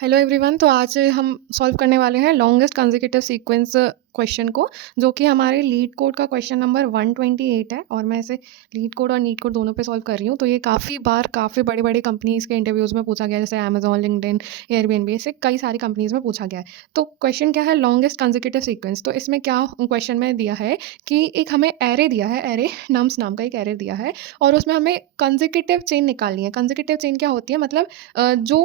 Hello everyone. तो आज हम सॉल्व करने वाले हैं लॉन्गेस्ट कंसेक्यूटिव सीक्वेंस क्वेश्चन को, जो कि हमारे लीड कोड का क्वेश्चन नंबर 128 है। और मैं इसे लीड कोड और नीट कोड दोनों पे सॉल्व कर रही हूँ। तो ये काफ़ी बार काफ़ी बड़ी बड़ी कंपनीज़ के इंटरव्यूज़ में पूछा गया है, जैसे अमेजॉन, लिंक्डइन, एयरबीएनबी, ऐसे कई सारी कंपनीज़ में पूछा गया है। तो क्वेश्चन क्या है, लॉन्गेस्ट कंसेक्यूटिव सीक्वेंस। तो इसमें क्या क्वेश्चन में दिया है कि एक हमें एरे दिया है, एरे नम्स नाम का एक एरे दिया है, और उसमें हमें कंसेक्यूटिव चेन निकालनी है। कंसेक्यूटिव चेन क्या होती है, मतलब जो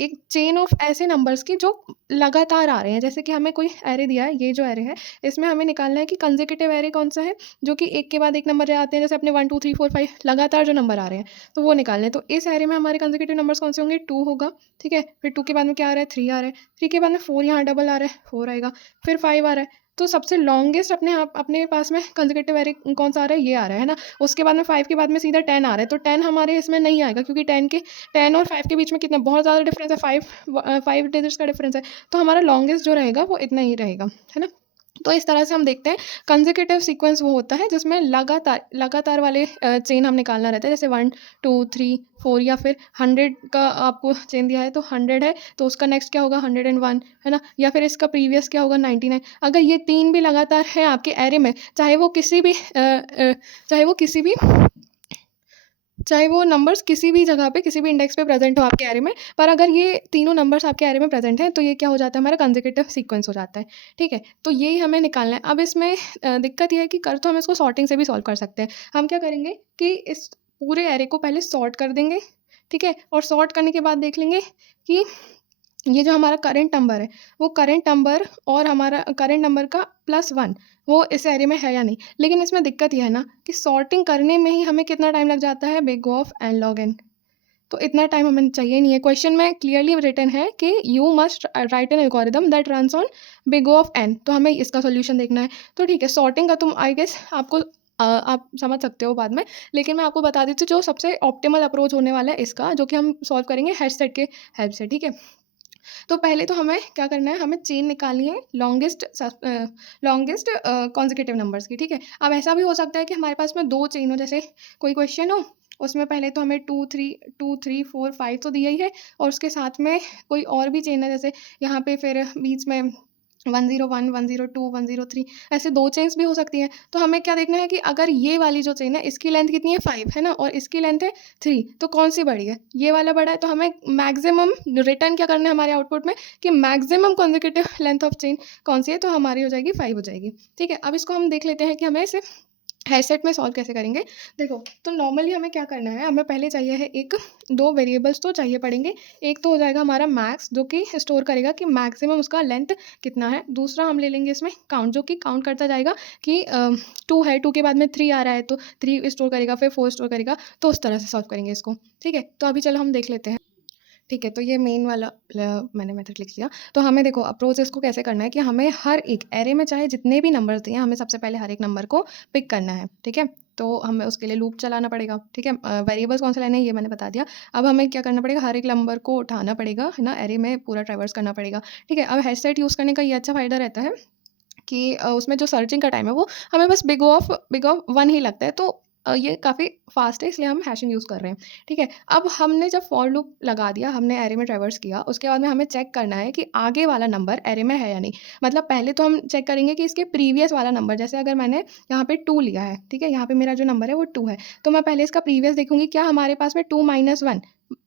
एक चेन ऑफ ऐसे नंबर्स की जो लगातार आ रहे हैं। जैसे कि हमें कोई एरे दिया है, ये जो एरे है इसमें हमें निकालना है कि कंसेक्यूटिव एरे कौन सा है, जो कि एक के बाद एक नंबर आते हैं। जैसे अपने 1 2 3 4 5 लगातार जो नंबर आ रहे हैं, तो वो निकालने हैं। तो इस एरे में हमारे कंसेक्यूटिव नंबर्स कौन से होंगे, 2 होगा। ठीक है, फिर 2 के बाद में क्या आ रहा है, 3 आ रहा है। 3 के बाद में 4 यहाँ डबल आ रहा है, 4 आएगा। फिर 5 आ रहा है। तो सबसे लॉन्गेस्ट अपने पास में कंसेक्यूटिव एरे कौन सा आ रहा है, ये आ रहा है ना। उसके बाद में 5 के बाद में सीधा 10 आ रहा है। तो 10 हमारे इसमें नहीं आएगा, क्योंकि 10 और 5 के बीच में कितना बहुत ज़्यादा डिफरेंस है, 5 डिजिट्स का डिफरेंस है। तो हमारा लॉन्गेस्ट जो रहेगा वो इतना ही रहेगा, है ना। तो इस तरह से हम देखते हैं कंसेक्यूटिव सीक्वेंस वो होता है जिसमें लगातार वाले चेन हम निकालना रहता है। जैसे 1 2 3 4, या फिर 100 का आपको चेन दिया है तो 100 है, तो उसका नेक्स्ट क्या होगा, 101, है ना। या फिर इसका प्रीवियस क्या होगा, 99। अगर ये तीन भी लगातार हैं आपके एरे में, चाहे वो नंबर्स किसी भी जगह पे, किसी भी इंडेक्स पे प्रेजेंट हो आपके एरे में, पर अगर ये तीनों नंबर्स आपके एरे में प्रेजेंट हैं, तो ये क्या हो जाता है, हमारा कंसेक्यूटिव सीक्वेंस हो जाता है। ठीक है, तो यही हमें निकालना है। अब इसमें दिक्कत ये है कि कर तो हम इसको सॉर्टिंग से भी सॉल्व कर सकते हैं। हम क्या करेंगे कि इस पूरे एरे को पहले सॉर्ट कर देंगे। ठीक है, और सॉर्ट करने के बाद देख लेंगे कि ये जो हमारा करंट नंबर है, वो करंट नंबर और हमारा करंट नंबर का +1 वो इस एरे में है या नहीं। लेकिन इसमें दिक्कत ये है ना कि सॉर्टिंग करने में ही हमें कितना टाइम लग जाता है, big of n log n. तो इतना टाइम हमें चाहिए नहीं है। क्वेश्चन में क्लियरली रिटन है कि you must write an algorithm that runs on big of n. तो हमें इसका सोल्यूशन देखना है। तो ठीक है, सॉर्टिंग का तुम आई गेस आपको आप समझ सकते हो बाद में। लेकिन मैं आपको बता देती हूँ जो सबसे ऑप्टिमल अप्रोच होने वाला है इसका, जो कि हम सॉल्व करेंगे हेडसेट के हेल्प से। ठीक है, तो पहले तो हमें क्या करना है, हमें चेन निकालनी है लॉन्गेस्ट कॉन्जिक्यूटिव नंबर्स की। ठीक है, अब ऐसा भी हो सकता है कि हमारे पास में दो चेन हो, जैसे कोई क्वेश्चन हो, उसमें पहले तो हमें 2 3 4 5 तो दिया ही है, और उसके साथ में कोई और भी चेन है, जैसे यहाँ पे फिर बीच में 101 102 103, ऐसे दो चेन्स भी हो सकती हैं। तो हमें क्या देखना है कि अगर ये वाली जो चेन है इसकी लेंथ कितनी है, 5 है ना, और इसकी लेंथ है 3, तो कौन सी बड़ी है, ये वाला बड़ा है। तो हमें मैक्सिमम रिटर्न क्या करना है हमारे आउटपुट में, कि maximum consecutive length of chain कौन सी है, तो हमारी हो जाएगी 5 हो जाएगी। ठीक है, अब इसको हम देख लेते हैं कि हमें इसे हेडसेट में सॉल्व कैसे करेंगे। देखो, तो नॉर्मली हमें क्या करना है, हमें पहले चाहिए है एक दो वेरिएबल्स तो चाहिए पड़ेंगे। एक तो हो जाएगा हमारा मैक्स, जो कि स्टोर करेगा कि मैक्सिमम उसका लेंथ कितना है। दूसरा हम ले लेंगे इसमें काउंट, जो कि काउंट करता जाएगा कि 2 है, 2 के बाद में 3 आ रहा है, तो 3 स्टोर करेगा, फिर 4 स्टोर करेगा। तो उस तरह से सॉल्व करेंगे इसको। ठीक है, तो अभी चलो हम देख लेते हैं। ठीक है, तो ये मेन वाला मैंने मेथड लिख लिया। तो हमें देखो अप्रोच इसको कैसे करना है, कि हमें हर एक एरे में चाहे जितने भी नंबर्स दिए हैं, हमें सबसे पहले हर एक नंबर को पिक करना है। ठीक है, तो हमें उसके लिए लूप चलाना पड़ेगा। ठीक है, वेरिएबल्स कौन से लेने हैं ये मैंने बता दिया। अब हमें क्या करना पड़ेगा, हर एक नंबर को उठाना पड़ेगा, है ना, एरे में पूरा ट्रैवर्स करना पड़ेगा। ठीक है, अब हेडसेट यूज़ करने का ये अच्छा फ़ायदा रहता है कि उसमें जो सर्चिंग का टाइम है वो हमें बस बिग ऑफ 1 ही लगता है। तो ये काफ़ी फास्ट है, इसलिए हम हैशिंग यूज़ कर रहे हैं। ठीक है, अब हमने जब फॉर लूप लगा दिया, हमने एरे में ट्रैवर्स किया, उसके बाद में हमें चेक करना है कि आगे वाला नंबर एरे में है या नहीं। मतलब पहले तो हम चेक करेंगे कि इसके प्रीवियस वाला नंबर, जैसे अगर मैंने यहाँ पे 2 लिया है, ठीक है, यहाँ पे मेरा जो नंबर है वो 2 है, तो मैं पहले इसका प्रीवियस देखूंगी, क्या हमारे पास में 2 - 1,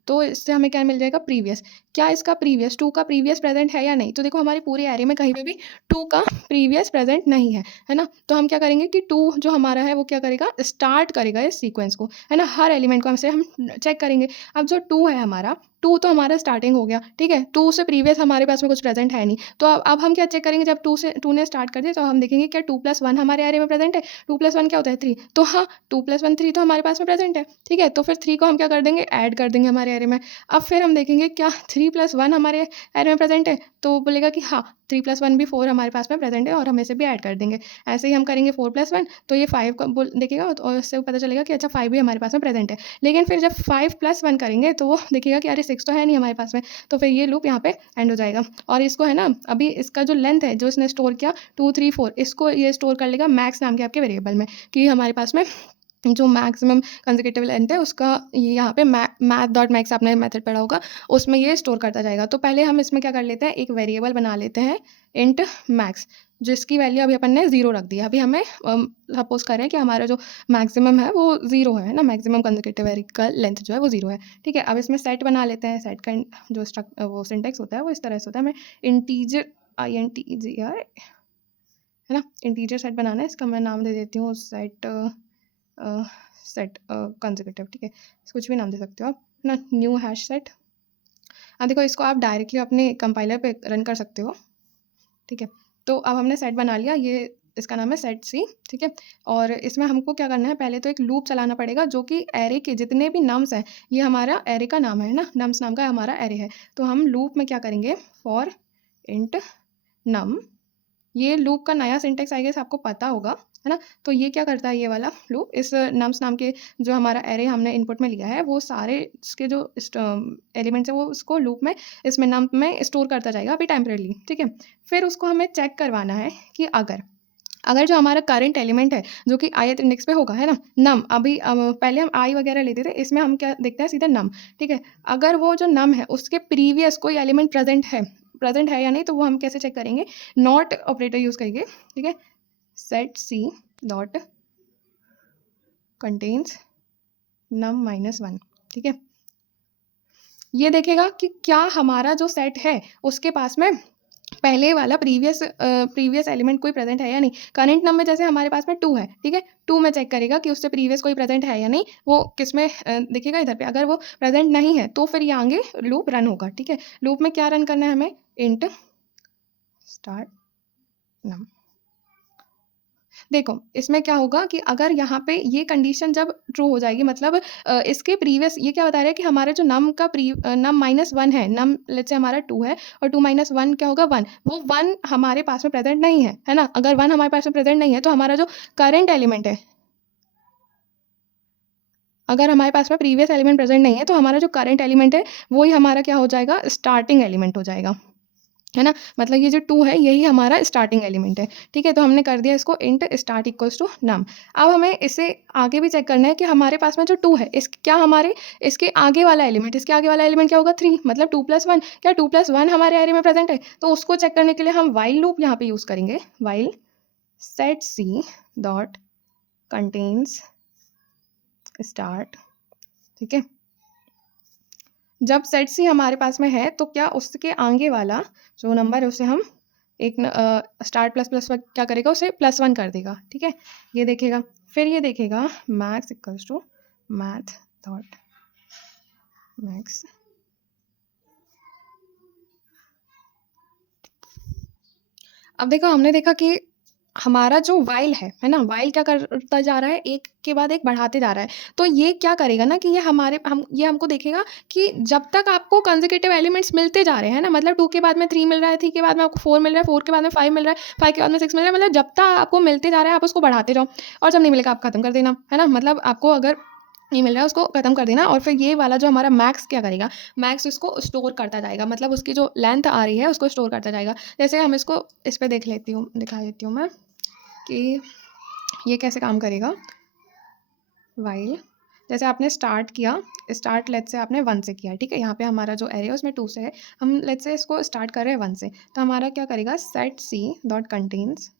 तो इससे हमें क्या मिल जाएगा, प्रीवियस। क्या इसका प्रीवियस 2 का प्रीवियस प्रेजेंट है या नहीं। तो देखो हमारी पूरी एरे में कहीं पे भी 2 का प्रीवियस प्रेजेंट नहीं है ना। तो हम क्या करेंगे कि 2 जो हमारा है वो क्या करेगा, स्टार्ट करेगा इस सीक्वेंस को, है ना। हर एलिमेंट को हमसे हम चेक करेंगे। अब जो 2 है हमारा, 2 तो हमारा स्टार्टिंग हो गया। ठीक है, 2 से प्रीवियस हमारे पास में कुछ प्रेजेंट है नहीं। तो अब हम क्या चेक करेंगे, जब 2 ने स्टार्ट कर दिया, तो हम देखेंगे क्या 2 + 1 हमारे एरे में प्रेजेंट है। 2 + 1 क्या होता है, 3। तो हाँ, 2 + 1 3 तो हमारे पास में प्रेजेंट है। ठीक है, तो फिर 3 को हम क्या कर देंगे, ऐड कर देंगे हमारे एरे में। अब फिर हम देखेंगे क्या 3 + 1 हमारे एरे में प्रेजेंट है, तो बोलेगा कि हाँ 3 + 1 भी 4 हमारे पास में प्रेजेंट है, और हम इसे भी ऐड कर देंगे। ऐसे ही हम करेंगे 4 + 1, तो ये 5 का बोल देखेगा, और उससे पता चलेगा कि अच्छा 5 भी हमारे पास में प्रेजेंट है। लेकिन फिर जब 5 + 1 करेंगे, तो वो देखेगा कि अरे 6 तो है नहीं हमारे पास में। तो फिर ये लूप यहाँ पे एंड हो जाएगा। और इसको है ना, अभी इसका जो लेंथ है जो इसने स्टोर किया 2 3 4, इसको ये स्टोर कर लेगा मैक्स नाम के आपके वेरिएबल में, कि हमारे पास में जो मैक्सिमम कंसेक्यूटिव लेंथ है उसका ये यहाँ पे मैथ डॉट मैक्स आपने मेथड पढ़ा होगा, उसमें ये स्टोर करता जाएगा। तो पहले हम इसमें क्या कर लेते हैं, एक वेरिएबल बना लेते हैं इंट मैक्स, जिसकी वैल्यू अभी अपन ने 0 रख दिया। अभी हमें सपोज करें कि हमारा जो मैक्सिमम है वो 0 है ना, मैक्सिमम कंसेक्यूटिव एरे का लेंथ जो है वो 0 है। ठीक है, अब इसमें सेट बना लेते हैं। सेट का जो वो सिंटेक्स होता है वो इस तरह से होता है, मैं इंटीजर INTER है ना, इंटीजर सेट बनाना है। इसका मैं नाम दे देती हूँ सेट सेट कंसेक्यूटिव। ठीक है, कुछ भी नाम दे सकते हो आप ना, न्यू हैश सेट। देखो इसको आप डायरेक्टली अपने कंपाइलर पे रन कर सकते हो। ठीक है, तो अब हमने सेट बना लिया, ये इसका नाम है सेट सी। ठीक है, और इसमें हमको क्या करना है, पहले तो एक लूप चलाना पड़ेगा जो कि एरे के जितने भी नम्स हैं, ये हमारा एरे का नाम है ना, नम्स नाम का हमारा एरे है। तो हम लूप में क्या करेंगे, फॉर इंट नम, ये लूप का नया सिंटेक्स आई गेस आपको पता होगा है ना। तो ये क्या करता है, ये वाला लूप इस नम्स नाम के जो हमारा एरे हमने इनपुट में लिया है, वो सारे इसके जो एलिमेंट्स है वो उसको लूप में इसमें नम में स्टोर करता जाएगा अभी टेम्परेली। ठीक है, फिर उसको हमें चेक करवाना है कि अगर जो हमारा करंट एलिमेंट है जो कि ith इंडेक्स पे होगा है ना, नम, अभी पहले हम आई वगैरह लेते थे, इसमें हम क्या देखते हैं, सीधे नम। ठीक है, अगर वो जो नम है उसके प्रीवियस कोई एलिमेंट प्रेजेंट है या नहीं, तो वो हम कैसे चेक करेंगे, नॉट ऑपरेटर यूज़ करेंगे। ठीक है, सेट सी डॉट कंटेन्स नम -1। ठीक है, ये देखेगा कि क्या हमारा जो सेट है उसके पास में पहले वाला प्रीवियस एलिमेंट कोई प्रेजेंट है या नहीं। करंट नंबर जैसे हमारे पास में 2 है। ठीक है, 2 में चेक करेगा कि उससे प्रीवियस कोई प्रेजेंट है या नहीं, वो किस में दिखेगा, इधर पे। अगर वो प्रेजेंट नहीं है तो फिर ये आगे लूप रन होगा। ठीक है, लूप में क्या रन करना है हमें, इंट स्टार्ट नम। देखो इसमें क्या होगा कि अगर यहाँ पे ये कंडीशन जब ट्रू हो जाएगी, मतलब इसके प्रीवियस ये क्या बता रहा है कि हमारे जो नम का नम -1 है, नम लेट्स से हमारा 2 है और 2 - 1 क्या होगा, 1। वो 1 हमारे पास में प्रेजेंट नहीं है ना। अगर 1 हमारे पास में प्रेजेंट नहीं है तो हमारा जो करंट एलिमेंट है, अगर हमारे पास में प्रीवियस एलिमेंट प्रेजेंट नहीं है तो हमारा जो करंट एलिमेंट है वही हमारा क्या हो जाएगा, स्टार्टिंग एलिमेंट हो जाएगा, है ना। मतलब ये जो 2 है यही हमारा स्टार्टिंग एलिमेंट है। ठीक है, तो हमने कर दिया इसको इंट स्टार्ट इक्वल्स टू नम। अब हमें इसे आगे भी चेक करना है कि हमारे पास में जो 2 है क्या हमारे इसके आगे वाला एलिमेंट क्या होगा, 3, मतलब 2 + 1, क्या 2 + 1 हमारे एरे में प्रेजेंट है। तो उसको चेक करने के लिए हम वाइल लूप यहाँ पे यूज़ करेंगे, while set C dot contains start. ठीक है, जब सेट सी हमारे पास में है तो क्या उसके आगे वाला जो नंबर है उसे हम एक स्टार्ट प्लस क्या करेगा, उसे +1 कर देगा। ठीक है, ये देखेगा, फिर ये देखेगा max equals to math dot max. अब देखो हमने देखा कि हमारा जो वाइल है ना, वाइल क्या करता जा रहा है, एक के बाद एक बढ़ाते जा रहा है। तो ये क्या करेगा ना कि ये हमको देखेगा कि जब तक आपको कंसेक्यूटिव एलिमेंट्स मिलते जा रहे हैं ना, मतलब 2 के बाद में 3 मिल रहा है, 3 के बाद में आपको 4 मिल रहा है, 4 के बाद में 5 मिल रहा है, 5 के बाद में 6 मिल रहा है, मतलब जब तक आपको मिलते जा रहा है आप उसको बढ़ाते जाओ, और जब नहीं मिलेगा आप खत्म कर देना, है ना। मतलब आपको अगर नहीं मिल रहा है उसको खत्म कर देना, और फिर ये वाला जो हमारा मैक्स क्या करेगा, मैक्स इसको स्टोर करता जाएगा, मतलब उसकी जो लेंथ आ रही है उसको स्टोर करता जाएगा। जैसे हम इसको इस पर दिखा देती हूँ मैं कि ये कैसे काम करेगा। वाइल जैसे आपने स्टार्ट किया, स्टार्ट लेट्स से आपने 1 से किया। ठीक है, यहाँ पे हमारा जो एरे है उसमें 2 से है, हम लेट्स से इसको स्टार्ट कर रहे हैं 1 से। तो हमारा क्या करेगा, सेट सी डॉट कंटेन्स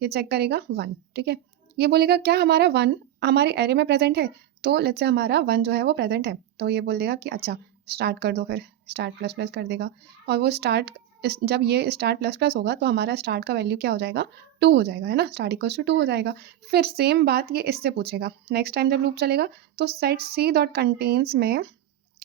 ये चेक करेगा 1। ठीक है, ये बोलेगा क्या हमारा 1 हमारे एरे में प्रेजेंट है। तो लेट्स से हमारा 1 जो है वो प्रेजेंट है, तो ये बोल देगा कि अच्छा स्टार्ट कर दो, फिर स्टार्ट ++ कर देगा। और वो जब ये स्टार्ट ++ होगा तो हमारा स्टार्ट का वैल्यू क्या हो जाएगा, 2 हो जाएगा, है ना। स्टार्ट इक्वल्स टू 2 हो जाएगा। फिर सेम बात ये इससे पूछेगा, नेक्स्ट टाइम जब लूप चलेगा तो सेट सी डॉट कंटेन्स में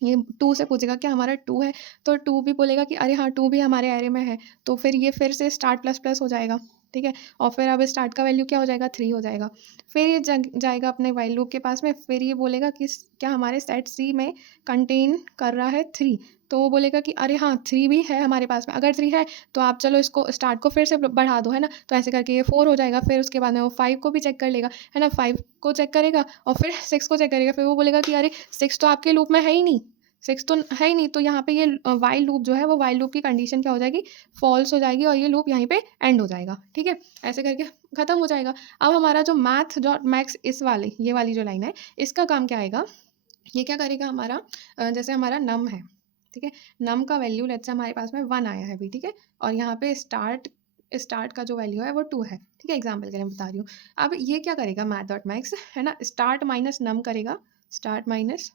ये 2 से पूछेगा क्या हमारा 2 है, तो 2 भी बोलेगा कि अरे हाँ 2 भी हमारे एरे में है, तो फिर ये फिर से स्टार्ट ++ हो जाएगा। ठीक है, और फिर अब स्टार्ट का वैल्यू क्या हो जाएगा, 3 हो जाएगा। फिर ये जाएगा अपने वाइल लूप के पास में, फिर ये बोलेगा कि क्या हमारे सेट सी में कंटेन कर रहा है 3, तो वो बोलेगा कि अरे हाँ 3 भी है हमारे पास में। अगर 3 है तो आप चलो इसको स्टार्ट को फिर से बढ़ा दो, है ना। तो ऐसे करके ये 4 हो जाएगा। फिर उसके बाद में वो 5 को भी चेक कर लेगा, है ना, 5 को चेक करेगा और फिर 6 को चेक करेगा। फिर वो बोलेगा कि अरे 6 तो आपके लूप में है ही नहीं, 6 तो है ही नहीं, तो यहाँ पे ये वाइल लूप जो है वो वाइल लूप की कंडीशन क्या हो जाएगी, फॉल्स हो जाएगी और ये लूप यहीं पे एंड हो जाएगा। ठीक है, ऐसे करके ख़त्म हो जाएगा। अब हमारा जो मैथ डॉट मैक्स इस वाली ये वाली जो लाइन है, इसका काम क्या आएगा, ये क्या करेगा हमारा, जैसे हमारा नम है, ठीक है, नम का वैल्यू लेट्स से हमारे पास में 1 आया है अभी, ठीक है, और यहाँ पे स्टार्ट का जो वैल्यू है वो 2 है, ठीक है, एग्जाम्पल के लिए मैं बता रही हूँ। अब ये क्या करेगा मैथ डॉट मैक्स, है ना, स्टार्ट माइनस नम करेगा, स्टार्ट माइनस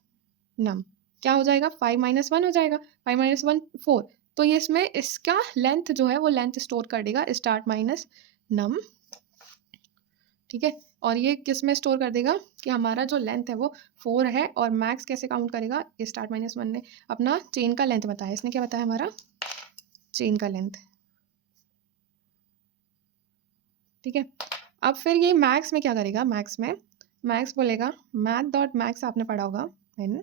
नम क्या हो जाएगा, 5 माइनस 1 हो जाएगा, 5 माइनस 1 4, तो ये इसमें इसका लेंथ जो है वो लेंथ स्टोर कर देगा स्टार्ट माइनस नम, ठीक है, और ये किस में स्टोर कर देगा कि हमारा जो लेंथ है वो 4 है, और मैक्स कैसे काउंट करेगा, स्टार्ट माइनस 1 ने अपना चेन का लेंथ बताया, इसने क्या बताया हमारा चेन का लेंथ, ठीक है। अब फिर ये मैक्स में क्या करेगा, मैक्स बोलेगा मैथ डॉट मैक्स आपने पढ़ा होगा इन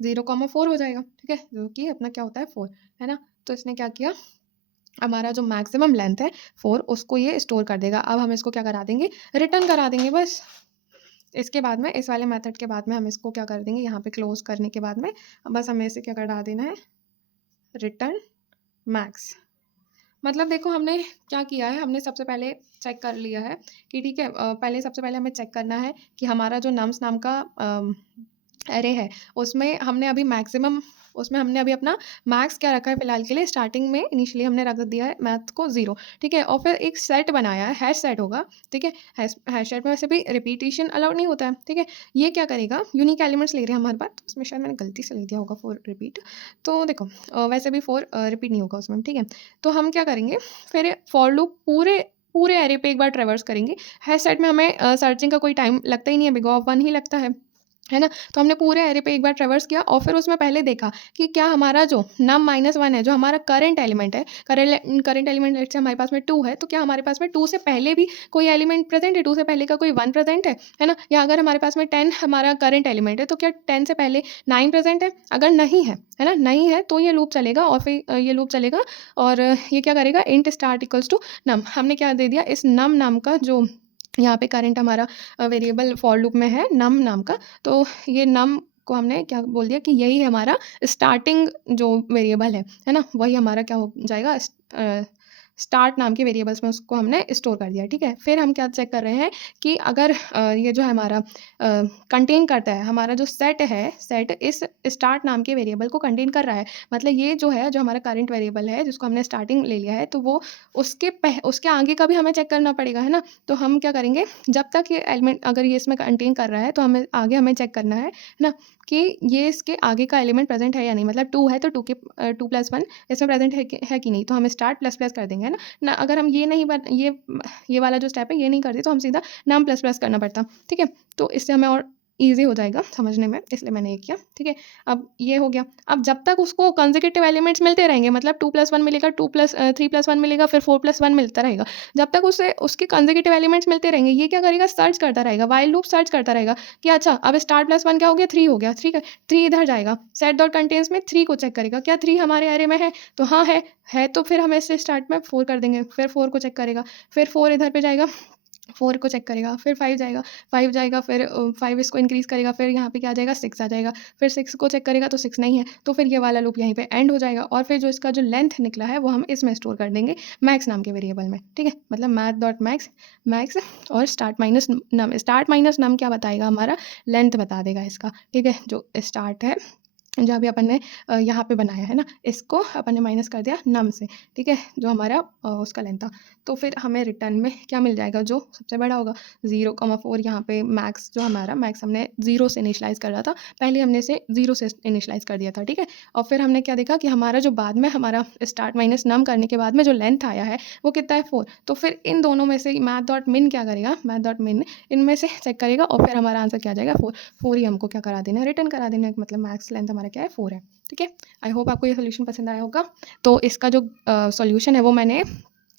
0,4 हो जाएगा, ठीक है, जो कि अपना क्या होता है 4, है ना, तो इसने क्या किया, हमारा जो मैक्सिमम लेंथ है 4 उसको ये स्टोर कर देगा। अब हम इसको क्या करा देंगे, रिटर्न करा देंगे बस। इसके बाद में इस वाले मेथड के बाद में हम इसको क्या कर देंगे, यहाँ पे क्लोज करने के बाद में बस हमें इसे क्या करा देना है, रिटर्न मैक्स। मतलब देखो हमने क्या किया है, हमने सबसे पहले चेक कर लिया है कि ठीक है, पहले सबसे पहले हमें चेक करना है कि हमारा जो नम्स नाम का एरे है उसमें हमने अभी अपना मैक्स क्या रखा है फिलहाल के लिए, स्टार्टिंग में इनिशियली हमने रख दिया है मैथ को 0, ठीक है, और फिर एक सेट बनाया है, हैश सेट होगा, ठीक है, हैश सेट में वैसे भी रिपीटिशन अलाउड नहीं होता है, ठीक है, ये क्या करेगा, यूनिक एलिमेंट्स ले रहे हैं हमारे पास, तो उसमें शायद मैंने गलती से ले दिया होगा 4 रिपीट, तो देखो वैसे भी 4 रिपीट नहीं होगा उसमें, ठीक है, तो हम क्या करेंगे, फिर फॉर लूप पूरे एरे पे एक बार ट्रेवर्स करेंगे। हैश सेट में हमें सर्चिंग का कोई टाइम लगता ही नहीं है, बिग ऑफ 1 ही लगता है ना, तो हमने पूरे एरे पे एक बार ट्रेवर्स किया और फिर उसमें पहले देखा कि क्या हमारा जो नम माइनस 1 है, जो हमारा करंट एलिमेंट है, करंट एलिमेंट लेट्स से हमारे पास में 2 है, तो क्या हमारे पास में 2 से पहले भी कोई एलिमेंट प्रेजेंट है, 2 से पहले का कोई 1 प्रेजेंट है ना, या अगर हमारे पास में 10 हमारा करंट एलिमेंट है तो क्या 10 से पहले 9 प्रेजेंट है, अगर नहीं है ना, नहीं है तो ये लूप चलेगा, और फिर ये लूप चलेगा और ये क्या करेगा, इंट स्टार्ट इक्वल्स टू नम, हमने क्या दे दिया, इस नम नाम का जो यहाँ पे करंट हमारा वेरिएबल फॉर लूप में है नम नाम का, तो ये नम को हमने क्या बोल दिया कि यही हमारा स्टार्टिंग जो वेरिएबल है ना, वही हमारा क्या हो जाएगा, स्टार्ट नाम के वेरिएबल्स में उसको हमने स्टोर कर दिया, ठीक है। फिर हम क्या चेक कर रहे हैं कि अगर ये जो है हमारा कंटेन करता है, हमारा जो सेट इस स्टार्ट नाम के वेरिएबल को कंटेन कर रहा है, मतलब ये जो है जो हमारा करंट वेरिएबल है जिसको हमने स्टार्टिंग ले लिया है, तो वो उसके आगे का भी हमें चेक करना पड़ेगा, है ना, तो हम क्या करेंगे, जब तक ये एलिमेंट अगर ये इसमें कंटेन कर रहा है तो हमें आगे हमें चेक करना है ना कि ये इसके आगे का एलिमेंट प्रेजेंट है या नहीं, मतलब 2 है तो 2 + 1 इसमें प्रेजेंट है कि नहीं, तो हम स्टार्ट प्लस प्लस कर देंगे, है ना, अगर हम ये नहीं ये वाला जो स्टेप है ये नहीं करते तो हम सीधा नाम प्लस प्लस करना पड़ता, ठीक है, तो इससे हमें और ईजी हो जाएगा समझने में, इसलिए मैंने ये किया, ठीक है। अब ये हो गया, अब जब तक उसको कंसेक्यूटिव एलिमेंट्स मिलते रहेंगे, मतलब 2 + 1 मिलेगा, 3 + 1 मिलेगा, फिर 4 + 1 मिलता रहेगा, जब तक उसे उसके कंसेक्यूटिव एलिमेंट्स मिलते रहेंगे, ये क्या करेगा, सर्च करता रहेगा, वाइल लूप सर्च करता रहेगा कि अच्छा अब स्टार्ट प्लस 1 क्या हो गया, 3 हो गया, 3 इधर जाएगा, सेट डॉट कंटेन्स में 3 को चेक करेगा, क्या 3 हमारे एरे में है, तो हाँ है तो फिर हम इससे स्टार्ट में 4 कर देंगे, फिर 4 को चेक करेगा, फिर 4 इधर पे जाएगा, 4 को चेक करेगा, फिर 5 जाएगा, फिर 5 इसको इंक्रीज़ करेगा, फिर यहाँ पे क्या आ जाएगा, 6 आ जाएगा, फिर 6 को चेक करेगा तो 6 नहीं है, तो फिर ये वाला लूप यहीं पे एंड हो जाएगा, और फिर जो इसका जो लेंथ निकला है वो हम इसमें स्टोर कर देंगे मैक्स नाम के वेरिएबल में, ठीक है, मतलब मैथ डॉट मैक्स और स्टार्ट माइनस नम क्या बताएगा, हमारा लेंथ बता देगा इसका, ठीक है, जो स्टार्ट है जो अभी अपन ने यहाँ पे बनाया है ना, इसको अपन ने माइनस कर दिया नम से, ठीक है, जो हमारा उसका लेंथ था, तो फिर हमें रिटर्न में क्या मिल जाएगा, जो सबसे बड़ा होगा 0,4, यहाँ पे मैक्स जो हमारा मैक्स हमने 0 से इनिशलाइज कर रहा था, पहले हमने इसे 0 से इनिशलाइज कर दिया था, ठीक है, और फिर हमने क्या देखा कि हमारा जो बाद में हमारा स्टार्ट माइनस नम करने के बाद में जो लेंथ आया है वो कितना है 4, तो फिर इन दोनों में से मैथ डॉट मिन क्या करेगा, मैथ डॉट मिन इनमें से चेक करेगा और फिर हमारा आंसर क्या आ जाएगा 4 ही हमको क्या करा देना है, रिटर्न करा देना है, मतलब मैक्स लेंथ हमारा क्या है 4 है, ठीक है। आई होप आपको ये सोल्यूशन पसंद आया होगा, तो इसका जो सोल्यूशन है वो मैंने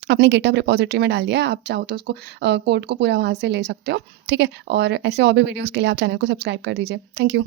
अपनी गिटहब रिपोजिटरी में डाल दिया है, आप चाहो तो उसको कोड को पूरा वहाँ से ले सकते हो, ठीक है, और ऐसे और भी वीडियोज़ के लिए आप चैनल को सब्सक्राइब कर दीजिए, थैंक यू।